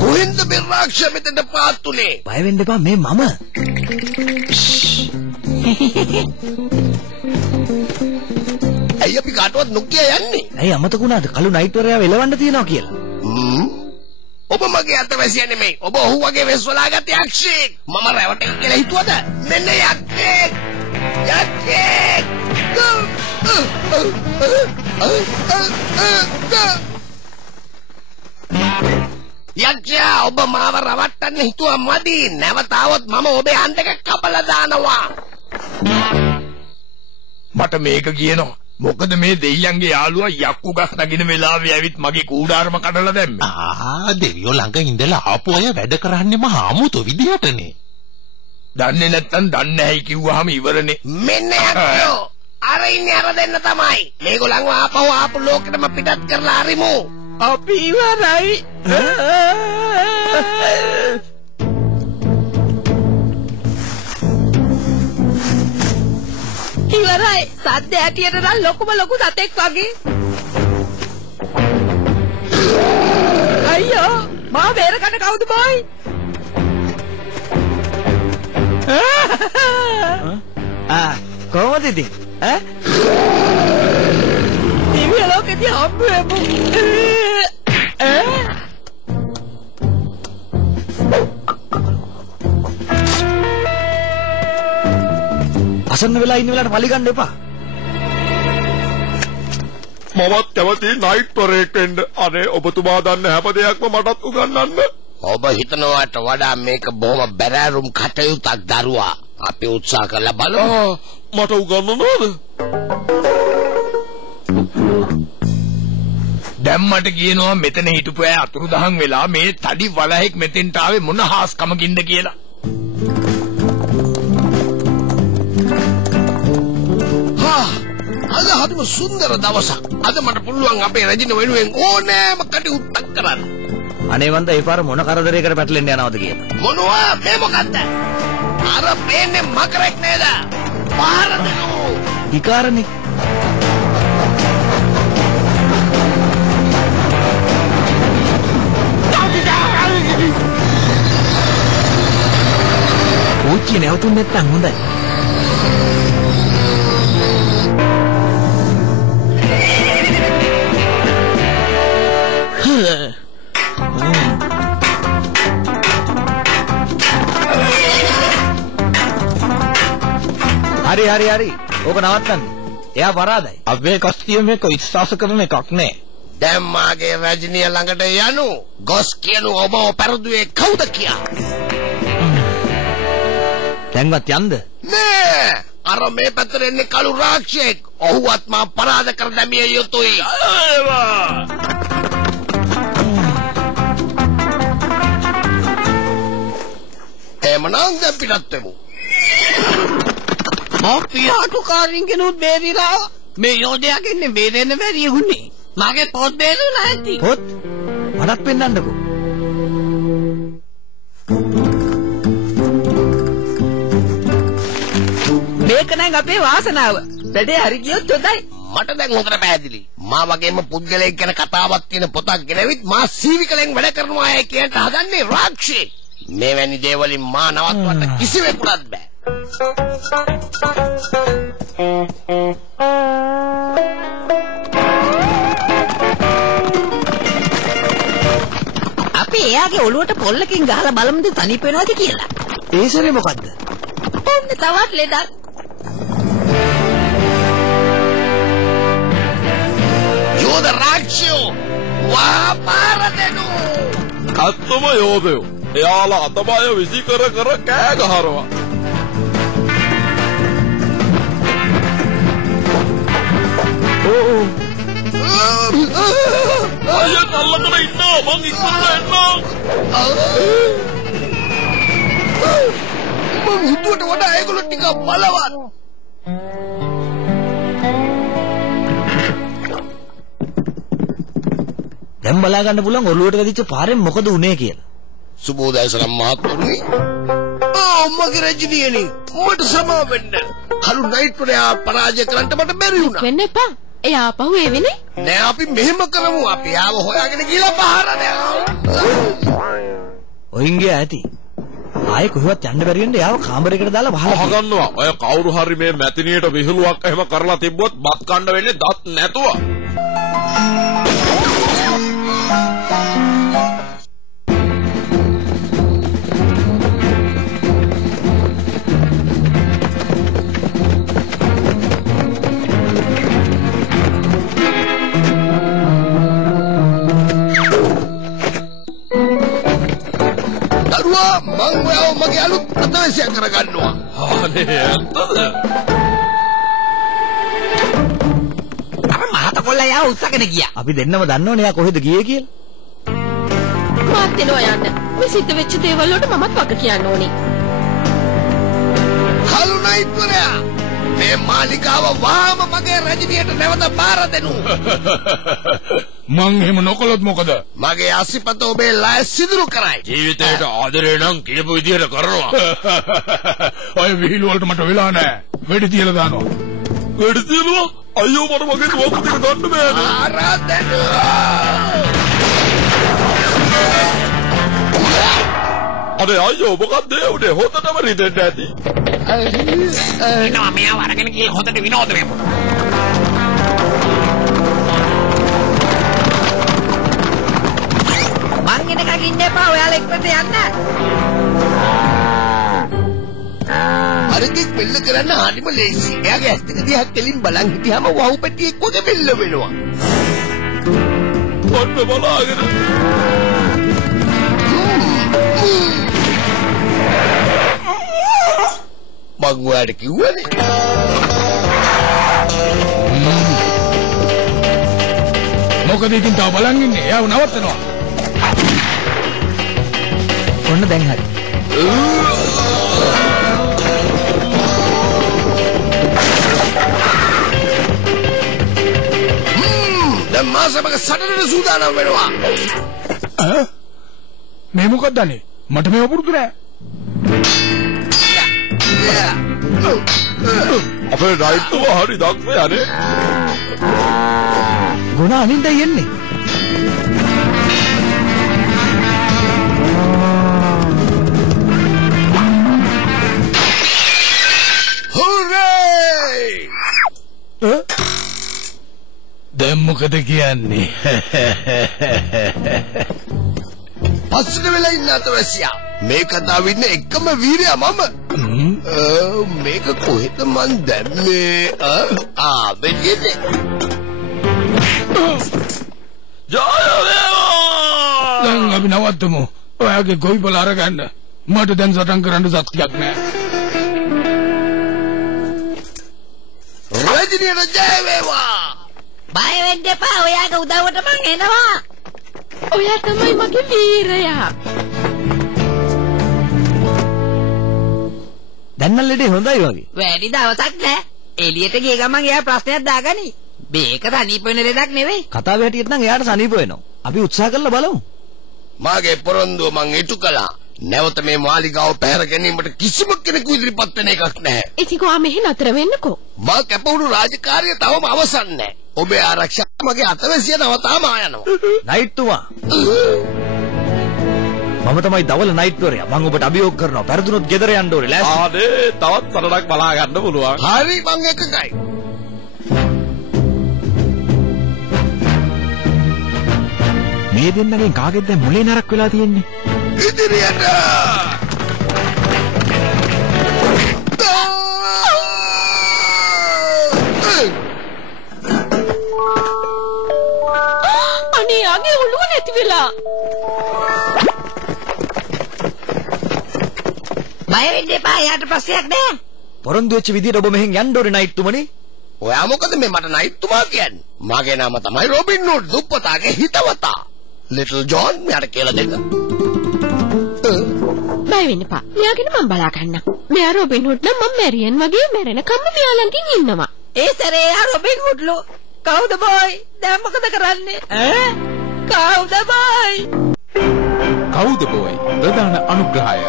කොහෙන්ද මේ රාක්ෂය මෙතෙන්ට පාත්තුනේ? බය වෙන්න එපා මේ මම. ඇයි අපි කාටවත් නොකිය යන්නේ? ඇයි අමතක වුණාද කළු නයිට් වරයාව එලවන්න තියනවා කියලා? ඔබ මගේ අතවැසියා නෙමෙයි. ඔබ ඔහු වගේ වෙස්වලාගත් යක්ෂයෙක්. මම රැවටෙක් කියලා හිතුවද? මෙන්න යක්ෂයෙක්. යක්ෂයෙක්. යක්ෂයා ඔබ මාව රවට්ටන්න හිතුවා මදි. නැවත આવොත් මම ඔබේ අන් දෙක කපලා දානවා. මට මේක කියනවා. මොකද මේ දෙයියන්ගේ යාළුවා යක්කු ගස් නගින වෙලාවේ ඇවිත් මගේ කූඩාරම කඩලා දැම්මේ. දෙවියෝ ළඟ ඉඳලා ආපු අය වැඩ කරන්නේ මහා අමුතු විදිහටනේ. දන්නේ නැත්තම් දන්නේ නැහැ කිව්වහම ඉවරනේ. මෙන්න යක්ෂයෝ. අර ඉන්නේ අර දෙන්න තමයි. මේගොල්ලන්ව ආපහු ලෝකෙටම පිටත් කරලා හරිමු. අපි ඉවරයි. ඉවරයි. සද්ද ඇටියට නම් ලොකුම ලොකු සතෙක් වගේ. අයියෝ මා බේරගන්න කවුද බයි? කොහොමද ඉතින්? දිව්‍ය ලෝකෙදී හම්බෙමු. අසන්න වෙලා ඉන්න වෙලාවට පලි ගන්න එපා. මමත් කැමති නයිට් වරේක් වෙන්න. අනේ ඔබතුමා දන්න හැම දෙයක්ම මටත් උගන්වන්න. ඔබ හිතනවාට වඩා මේක බොහොම බැරෑරුම් කටයුත්තක් දරුවා. අපි උත්සාහ කරලා බලමු. මට උගන්වනවද? දැම්මට කියනවා මෙතන හිටපු අය අතුරුදහන් වෙලා මේ තඩි වලහෙක් මෙතෙන්ට ආවේ මොන හාස්කමකින්ද කියලා. අද හරිම සුන්දර දවසක්. අද මට පුළුවන් අපේ රජින වෙනුවෙන් ඕනෑම කටයුත්තක් කරන්න. අනේ වන්ද ඒ පාර මොන කරදරයකට පැටලෙන්න යනවද කියලා. මොනවා මේ මොකද්ද? අර පේන්නේ මකරෙක් නේද? පාර දෙනු. විකාරනේ. ඕච්චි නැවතුන් නැත්තම් හොඳයි. හරි. ඕක නවත්තන්න. එයා පරාදයි. අපේ කස්තිය මේක විශ්වාස කරන එකක් නෑ. දැන් මාගේ රජිනිය ළඟට යනු. ගොස් කියනු ඔබ පෙරදුවේ කවුද කියා. දැන්වත් යන්ද? නෑ. අර මේ පැත්තට එන්නේ කළු රාක්ෂයෙක්. ඔහුවත් මා පරාද කර දැමිය යුතුයි. එමනම් දැන් පිටත් වෙමු. පියාටුකාරින්ගෙනුත් බේරිලා මේ යෝධයාගෙන් ඉන්නේ බේරෙන්න බැරි වුණේ. මගේ පොත් බේරුණා ඇති. පොත්? මටත් පෙන්නන්නකෝ. මේක නම් අපේ වාසනාව. වැඩේ හරි ගියොත් හොඳයි. මට දැන් හොඳට පැහැදිලි. මා වගේම පුද්ගලයෙක් ගැන කතාවක් තියෙන පොතක් ගෙනවිත් මා සීවිකලෙන් වැඩ කරනවා අය කියන්ට හදන්නේ රාක්ෂයෙක්. මේවැනි දේවලින් මා නවත්වන්න කිසිවෙකුටත් බෑ. අපි එයාගේ ඔළුවට පොල්ලකින් ගහලා බලමුද තනිප වෙනවද කියලා. ඒ සරේ මොකද්ද? ඔන්න තවත් ලෙඩක්. යෝධ රාක්ෂයෝ වාපාර දෙනු. අත්තම යෝධයෝ. එයාලා අතපය විසි කර කෑ ගහනවා. අයියා කල්ලකට ඉන්නවා මං ඉක්මනට එන්නම්. මං හිතුවට වඩා ඒගොල්ලෝ ටිකක් බලවත්. දැන් බලා ගන්න පුළුවන් ඔළුවට වැදිච්ච පාරෙන් මොකද උනේ කියලා. සුබෝදයසනම් මහත්තුරුනි. මගේ රජිනියනි මට සමා වෙන්න. කළු නයිට් වලයා පරාජය කරන්න මට බැරි වුණා. වෙන්න එපා. එයා ආපහු එවෙනේ. නෑ අපි මෙහෙම කරමු. අපි ආව හොයාගෙන ගිහලා පහර දෙනවා. ඔයින්ගේ ඇති. ආයේ කොහෙවත් යන්න බැරි වෙන්නේ යාව කාමරයකට දාලා වහලා අහගන්නවා. ඔය කවුරු හරි මේ මැතිනියට විහිළුවක් එහෙම කරලා තිබ්බොත් බත් කන්න වෙන්නේ දත් නැතුව. මං ඔයාව මගේ අලුත් අතවැසියක් කරගන්නවා. අනේ ඇත්තද? අර මහත කොල්ලා යාව උස්සගෙන ගියා. අපි දෙන්නම දන්නවනේ යා කොහෙද ගියේ කියලා. මාත් දෙනවා යන්න. මේ සිද්ධ වෙච්ච දේවල් වලට මමත් වග කියන්න ඕනේ. කලු නයිත්වරයා මේ මාලිකාව වහාම මගේ රජිනියට නැවත බාර දෙනු. මං එහෙම නොකළොත් මොකද? මගේ අසිපත ඔබේ ලය සිදුරු කරයි. ජීවිතේට ආදරේ නම් කියපු විදියට කරනවා. ඔය විහිළු වලට මට වෙලා නැහැ. වෙඩි තියලා දානවා. වෙඩි තියනවා? අයියෝ මට මගේ දුක ටික ගන්න බෑනේ. ආරාධන. අනේ අයියෝ මොකක්ද ඒ උනේ හොතටම රිදෙන්න ඇති. එනවා මෙයා වරගෙන ගියේ හොතට විනෝද වෙමු. මං එනකන් ඉන්න එපා ඔයාලා එක්කට යන්න. අරකින් බෙල්ල කරන්න හරිම ලේසි. එයාගේ ඇස් දෙක දිහා කෙලින් බලන් හිටියාම වහු පැටියේ කොද බෙල්ල වෙනවා. ඔන්න බලාගෙන. මං ඔයාලට කිව්වනේ. මොකද ඉතින් තාම බලන් ඉන්නේ. එයාව නවත්තනවා. ඔන්න දැන් හරි. දැන් මාසමක සටනට සූදානම් වෙනවා. මේ මොකක්ද අනේ? මට මේව පුරුදු නෑ. අපේ ඩයිට්තුව හරි දක්ෂ යන්නේ. ගුණ අනින්දයි එන්නේ. හුරේ! දැන් මොකද කියන්නේ? පස්සට වෙලා ඉන්න අතවැසියා. මේ කතාවේ ඉන්න එකම වීරයා මම. මේක කොහෙද මන් දැම්මේ? වෙන්නේ. ජය වේවා! දැන් අපි නවත්තමු. ඔයාගේ ගොවිපළ අරගන්න. මට දැන් සටන් කරන්න සත්‍යක් නෑ. රජිනියට ජය වේවා! බය වෙන්න එපා ඔයාගේ උදව්වට මං එනවා. ඔයා තමයි මගේ වීරයා. දැන් නම් ලෙඩේ හොඳයි වගේ. වැඩි දවසක් නෑ. එළියට ගිය ගමන් එයා ප්‍රශ්නයක් දාගනි. මේක තනිප වෙන ලෙඩක් නෙවෙයි. කතාවේ හැටියට නම් එයාට සනීප වෙනවා. අපි උත්සාහ කරලා බලමු. මාගේ පොරොන්දුව මං ඉටු කළා. නැවත මේ මාලිගාව පැහැර ගැනීමට කිසිම කෙනෙකු ඉදිරිපත් වෙන එකක් නැහැ. ඉතින් කොහා මෙහෙ නතර වෙන්නකෝ. මා කැපවුණු රාජකාරිය තවම අවසන් නැහැ. ඔබේ ආරක්ෂාව මගේ අතවැසිය නවතාම ආයනවා. නයිට්තුමා. මම තමයි දවල නයිට්වරයා. මම ඔබට අභියෝග කරනවා. පෙරදුනොත් ගෙදර යන්න ඕනේ. ලෑස්ති. ආනේ තවත් සරණක් බලා ගන්න පුළුවන්. හරි මං එකගයි. මේ දෙන්නගෙන් කාගෙද දැන් මුලේ නරක් වෙලා තියෙන්නේ? ඉදිරියට! අනේ ආගේ ඔළුව නැති වෙලා. බය වෙන්න එපා යාට ප්‍රශ්නයක් නෑ. පොරොන්දු වෙච්ච විදියට ඔබ මෙහෙන් යන්න ඕනේ නයිට්තුමනි. ඔයා මොකද මේ මට නයිට්තුමා කියන්නේ? මගේ නම තමයි රොබින් හූඩ් දුප්පතාගේ හිතවතා. ලිටල් ජෝන් මෙයාට කියලා දෙන්න. බය වෙන්න එපා. මෙයාගෙන මම බලා ගන්නම්. මෙයා රොබින් හුඩ් නම් මම මැරියන් වගේ මැරෙනකම්ම මෙයා ළඟින් ඉන්නවා. ඒ සැරේ යා රොබින් හුඩ්ලු. කවුද බෝයි? දැන් මොකද කරන්නේ? කවුද බෝයි? කවුද බෝයි? ප්‍රධාන අනුග්‍රහය